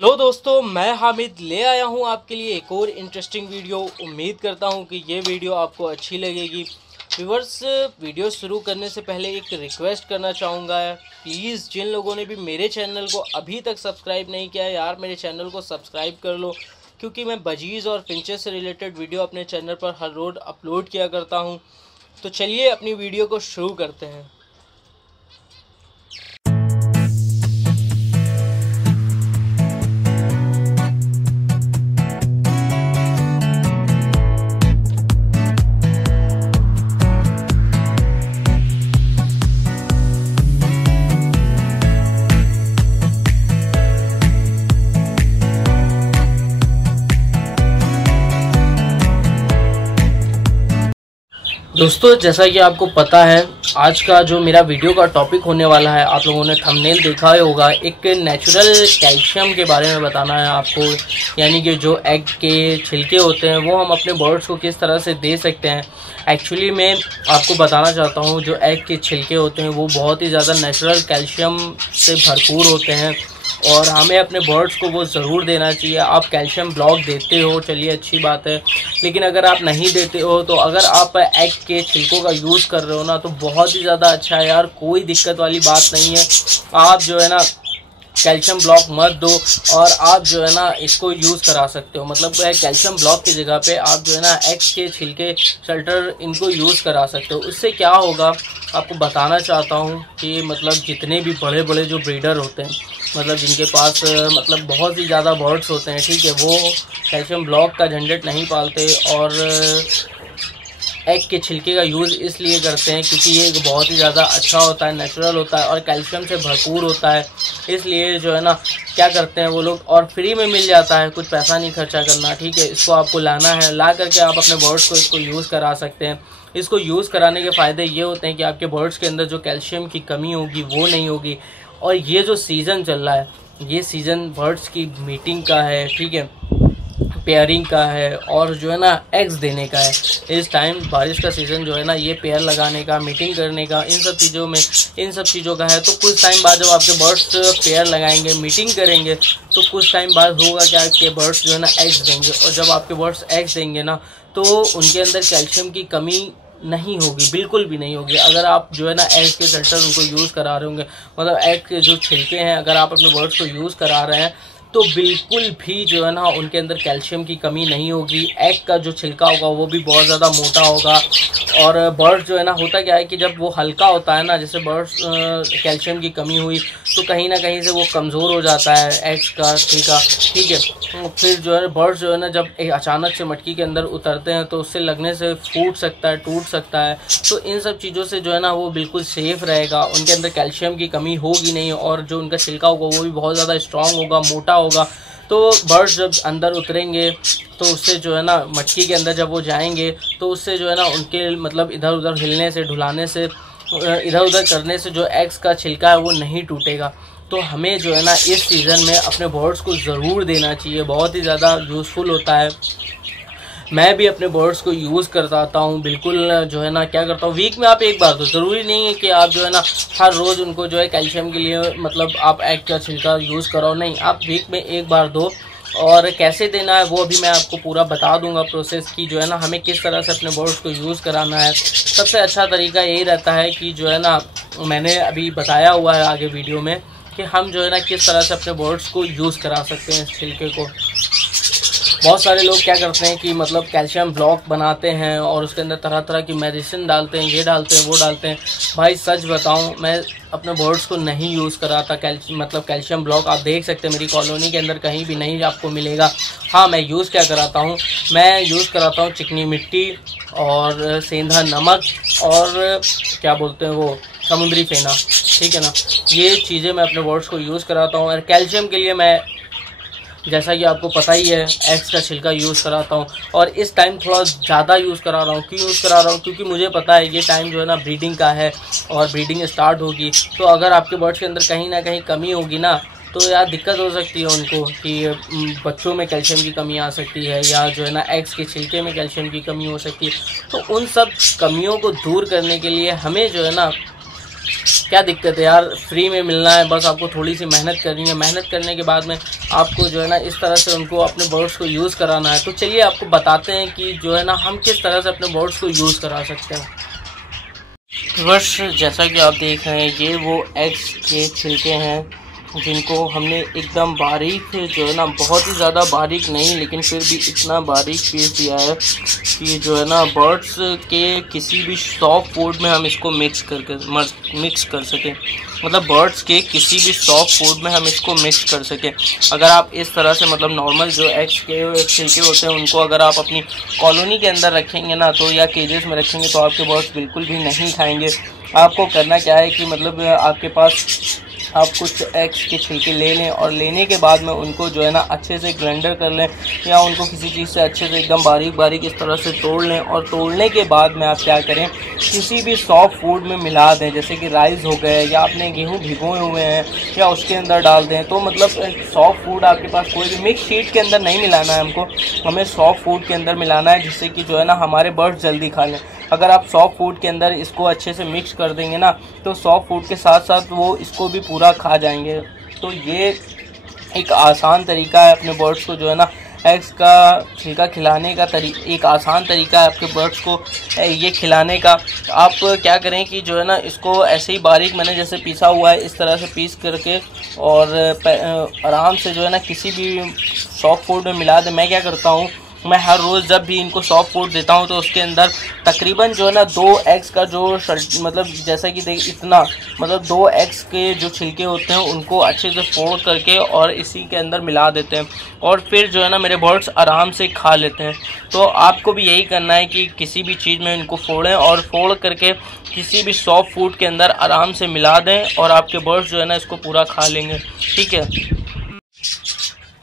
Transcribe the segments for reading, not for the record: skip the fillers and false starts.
Hello दोस्तों, मैं हामिद ले आया हूं आपके लिए एक और इंटरेस्टिंग वीडियो। उम्मीद करता हूं कि ये वीडियो आपको अच्छी लगेगी। व्यूअर्स, वीडियो शुरू करने से पहले एक रिक्वेस्ट करना चाहूँगा, प्लीज़ जिन लोगों ने भी मेरे चैनल को अभी तक सब्सक्राइब नहीं किया है यार, मेरे चैनल को सब्सक्राइब कर लो, क्योंकि मैं बजीज़ और फिंचेस से रिलेटेड वीडियो अपने चैनल पर हर रोज़ अपलोड किया करता हूँ। तो चलिए अपनी वीडियो को शुरू करते हैं। दोस्तों, जैसा कि आपको पता है, आज का जो मेरा वीडियो का टॉपिक होने वाला है, आप लोगों ने थंबनेल देखा ही होगा, एक नेचुरल कैल्शियम के बारे में बताना है आपको। यानी कि जो एग के छिलके होते हैं वो हम अपने बर्ड्स को किस तरह से दे सकते हैं। एक्चुअली मैं आपको बताना चाहता हूँ, जो एग के छिलके होते हैं वो बहुत ही ज़्यादा नेचुरल कैल्शियम से भरपूर होते हैं और हमें अपने बर्ड्स को वो ज़रूर देना चाहिए। आप कैल्शियम ब्लॉक देते हो, चलिए अच्छी बात है, लेकिन अगर आप नहीं देते हो तो अगर आप एग के छिलकों का यूज़ कर रहे हो ना, तो बहुत ही ज़्यादा अच्छा है यार, कोई दिक्कत वाली बात नहीं है। आप जो है ना कैल्शियम ब्लॉक मत दो और आप जो है ना इसको यूज़ करा सकते हो। मतलब कैल्शियम ब्लॉक की जगह पे आप जो है ना एग्स के छिलके शेल्टर इनको यूज़ करा सकते हो। इससे क्या होगा आपको बताना चाहता हूँ कि मतलब जितने भी बड़े बड़े जो ब्रीडर होते हैं, मतलब जिनके पास मतलब बहुत ही ज़्यादा बर्ड्स होते हैं, ठीक है, वो कैल्शियम ब्लॉक का झंझट नहीं पालते और एग के छिलके का यूज़ इसलिए करते हैं क्योंकि ये बहुत ही ज़्यादा अच्छा होता है, नेचुरल होता है और कैल्शियम से भरपूर होता है। इसलिए जो है ना क्या करते हैं वो लोग, और फ्री में मिल जाता है, कुछ पैसा नहीं खर्चा करना, ठीक है। इसको आपको लाना है, ला करके आप अपने बर्ड्स को इसको यूज़ करा सकते हैं। इसको यूज़ कराने के फ़ायदे ये होते हैं कि आपके बर्ड्स के अंदर जो कैल्शियम की कमी होगी वो नहीं होगी। और ये जो सीज़न चल रहा है, ये सीज़न बर्ड्स की मीटिंग का है, ठीक है, पेयरिंग का है और जो है ना एग्स देने का है। इस टाइम बारिश का सीज़न जो है ना, ये पेयर लगाने का, मीटिंग करने का, इन सब चीज़ों का है। तो कुछ टाइम बाद जब आपके बर्ड्स पेयर लगाएंगे, मीटिंग करेंगे, तो कुछ टाइम बाद होगा क्या, आपके बर्ड्स जो है ना एग्स देंगे। और जब आपके बर्ड्स एग्स देंगे ना, तो उनके अंदर कैल्शियम की कमी नहीं होगी, बिल्कुल भी नहीं होगी। अगर आप जो है ना एग के शेल्टर उनको यूज़ करा रहे होंगे, मतलब एग के जो छिलके हैं अगर आप अपने बर्ड्स को यूज़ करा रहे हैं, तो बिल्कुल भी जो है ना उनके अंदर कैल्शियम की कमी नहीं होगी। एग का जो छिलका होगा वो भी बहुत ज़्यादा मोटा होगा। और बर्ड्स जो है ना, होता क्या है कि जब वो हल्का होता है ना, जैसे बर्ड्स कैल्शियम की कमी हुई तो कहीं ना कहीं से वो कमज़ोर हो जाता है एग्स का छिलका, ठीक है। फिर जो है बर्ड्स जो है ना जब अचानक से मटकी के अंदर उतरते हैं तो उससे लगने से फूट सकता है, टूट सकता है। तो इन सब चीज़ों से जो है ना वो बिल्कुल सेफ़ रहेगा, उनके अंदर कैल्शियम की कमी होगी नहीं और जो उनका छिलका होगा वो भी बहुत ज़्यादा स्ट्रॉन्ग होगा, मोटा होगा। तो बर्ड्स जब अंदर उतरेंगे तो उससे जो है ना मटकी के अंदर जब वो जाएंगे तो उससे जो है ना उनके मतलब इधर उधर हिलने से, ढुलाने से, इधर उधर करने से जो एग्स का छिलका है वो नहीं टूटेगा। तो हमें जो है ना इस सीज़न में अपने बर्ड्स को ज़रूर देना चाहिए, बहुत ही ज़्यादा यूज़फुल होता है। मैं भी अपने बर्ड्स को यूज़ करता हूँ, बिल्कुल जो है ना क्या करता हूँ, वीक में आप एक बार दो, ज़रूरी नहीं है कि आप जो है ना हर रोज़ उनको जो है कैल्शियम के लिए मतलब आप एग का छिलका यूज़ कराओ, नहीं, आप वीक में एक बार दो। और कैसे देना है वो अभी मैं आपको पूरा बता दूंगा प्रोसेस की, जो है ना हमें किस तरह से अपने बर्ड्स को यूज़ कराना है। सबसे अच्छा तरीका यही रहता है कि जो है ना मैंने अभी बताया हुआ है आगे वीडियो में कि हम जो है ना किस तरह से अपने बर्ड्स को यूज़ करा सकते हैं इस छिलके को। बहुत सारे लोग क्या करते हैं कि मतलब कैल्शियम ब्लॉक बनाते हैं और उसके अंदर तरह तरह की मेडिसिन डालते हैं, ये डालते हैं, वो डालते हैं। भाई सच बताऊं, मैं अपने बर्ड्स को नहीं यूज़ कराता कैल्शियम ब्लॉक। आप देख सकते हैं मेरी कॉलोनी के अंदर कहीं भी नहीं आपको मिलेगा। हाँ, मैं यूज़ क्या कराता हूँ, मैं यूज़ कराता हूँ चिकनी मिट्टी और सेंधा नमक और क्या बोलते हैं वो समुद्री फेना, ठीक है ना। ये चीज़ें मैं अपने बर्ड्स को यूज़ कराता हूँ। और कैल्शियम के लिए मैं, जैसा कि आपको पता ही है, एग्स का छिलका यूज़ कराता हूँ और इस टाइम थोड़ा ज़्यादा यूज़ करा रहा हूँ। क्यों यूज़ करा रहा हूँ? क्योंकि मुझे पता है ये टाइम जो है ना ब्रीडिंग का है और ब्रीडिंग स्टार्ट होगी। तो अगर आपके बर्ड्स के अंदर कहीं ना कहीं कमी होगी ना, तो यार दिक्कत हो सकती है उनको कि बच्चों में कैल्शियम की कमी आ सकती है या जो है ना एग्स के छिलके में कैल्शियम की कमी हो सकती है। तो उन सब कमियों को दूर करने के लिए हमें जो है ना क्या दिक्कत है यार, फ्री में मिलना है, बस आपको थोड़ी सी मेहनत करनी है। मेहनत करने के बाद में आपको जो है ना इस तरह से उनको अपने बर्ड्स को यूज़ कराना है। तो चलिए आपको बताते हैं कि जो है ना हम किस तरह से अपने बर्ड्स को यूज़ करा सकते हैं। बस जैसा कि आप देख रहे हैं, ये वो एग्स के छिलके हैं जिनको हमने एकदम बारीक जो है ना, बहुत ही ज़्यादा बारीक नहीं लेकिन फिर भी इतना बारीक पीस दिया है कि जो है ना बर्ड्स के किसी भी सॉफ्ट फूड में हम इसको मिक्स कर सकें। मतलब बर्ड्स के किसी भी सॉफ्ट फूड में हम इसको मिक्स कर सकें। अगर आप इस तरह से मतलब नॉर्मल जो एग्स के छिलके होते हैं उनको अगर आप अपनी कॉलोनी के अंदर रखेंगे ना, तो या केजेस में रखेंगे, तो आपके बर्ड्स बिल्कुल भी नहीं खाएंगे। आपको करना क्या है कि मतलब आपके पास आप कुछ एग्स के छिलके ले लें और लेने के बाद में उनको जो है ना अच्छे से ग्राइंडर कर लें, या उनको किसी चीज़ से अच्छे से एकदम बारीक बारीक इस तरह से तोड़ लें। और तोड़ने के बाद में आप क्या करें, किसी भी सॉफ्ट फूड में मिला दें, जैसे कि राइस हो गए या आपने गेहूँ भिगोए हुए हैं या उसके अंदर डाल दें। तो मतलब सॉफ्ट फूड आपके पास कोई भी मिक्स शीट के अंदर नहीं मिलाना है हमको, हमें सॉफ्ट फूड के अंदर मिलाना है, जिससे कि जो है ना हमारे बर्ड्स जल्दी खा लें। अगर आप सॉफ्ट फूड के अंदर इसको अच्छे से मिक्स कर देंगे ना, तो सॉफ्ट फूड के साथ साथ वो इसको भी पूरा खा जाएंगे। तो ये एक आसान तरीका है अपने बर्ड्स को जो है ना एग्स का छिलका खिलाने का एक आसान तरीका है आपके बर्ड्स को ये खिलाने का। आप क्या करें कि जो है ना इसको ऐसे ही बारीक मैंने जैसे पीसा हुआ है, इस तरह से पीस करके और आराम से जो है ना किसी भी सॉफ्ट फूड में मिला दें। मैं क्या करता हूँ, मैं हर रोज़ जब भी इनको सॉफ्ट फूड देता हूँ तो उसके अंदर तकरीबन जो है ना 2 एग्स का जो मतलब जैसा कि देख इतना मतलब 2 एग्स के जो छिलके होते हैं उनको अच्छे से फोड़ करके और इसी के अंदर मिला देते हैं, और फिर जो है ना मेरे बर्ड्स आराम से खा लेते हैं। तो आपको भी यही करना है कि किसी भी चीज़ में इनको फोड़ें और फोड़ करके किसी भी सॉफ्ट फूड के अंदर आराम से मिला दें, और आपके बर्ड्स जो है ना इसको पूरा खा लेंगे। ठीक है,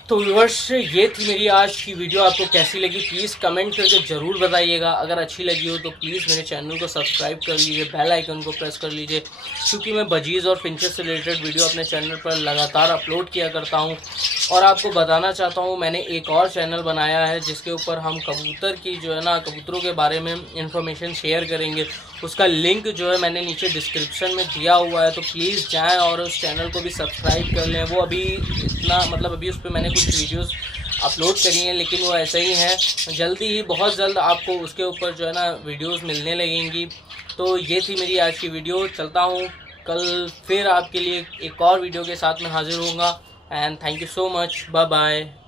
तो व्यूअर्स ये थी मेरी आज की वीडियो। आपको कैसी लगी प्लीज़ कमेंट करके ज़रूर बताइएगा। अगर अच्छी लगी हो तो प्लीज़ मेरे चैनल को सब्सक्राइब कर लीजिए, बेल आइकन को प्रेस कर लीजिए, क्योंकि मैं बजीज़ और फिंचेस से रिलेटेड वीडियो अपने चैनल पर लगातार अपलोड किया करता हूं। और आपको बताना चाहता हूं, मैंने एक और चैनल बनाया है जिसके ऊपर हम कबूतर की जो है ना कबूतरों के बारे में इंफॉर्मेशन शेयर करेंगे। उसका लिंक जो है मैंने नीचे डिस्क्रिप्शन में दिया हुआ है, तो प्लीज़ जाएं और उस चैनल को भी सब्सक्राइब कर लें। वो अभी इतना मतलब अभी उस पर मैंने कुछ वीडियोस अपलोड करी हैं, लेकिन वो ऐसे ही हैं। जल्दी ही बहुत जल्द आपको उसके ऊपर जो है ना वीडियोस मिलने लगेंगी। तो ये थी मेरी आज की वीडियो। चलता हूँ, कल फिर आपके लिए एक और वीडियो के साथ में हाजिर होऊंगा। And thank you so much, bye bye.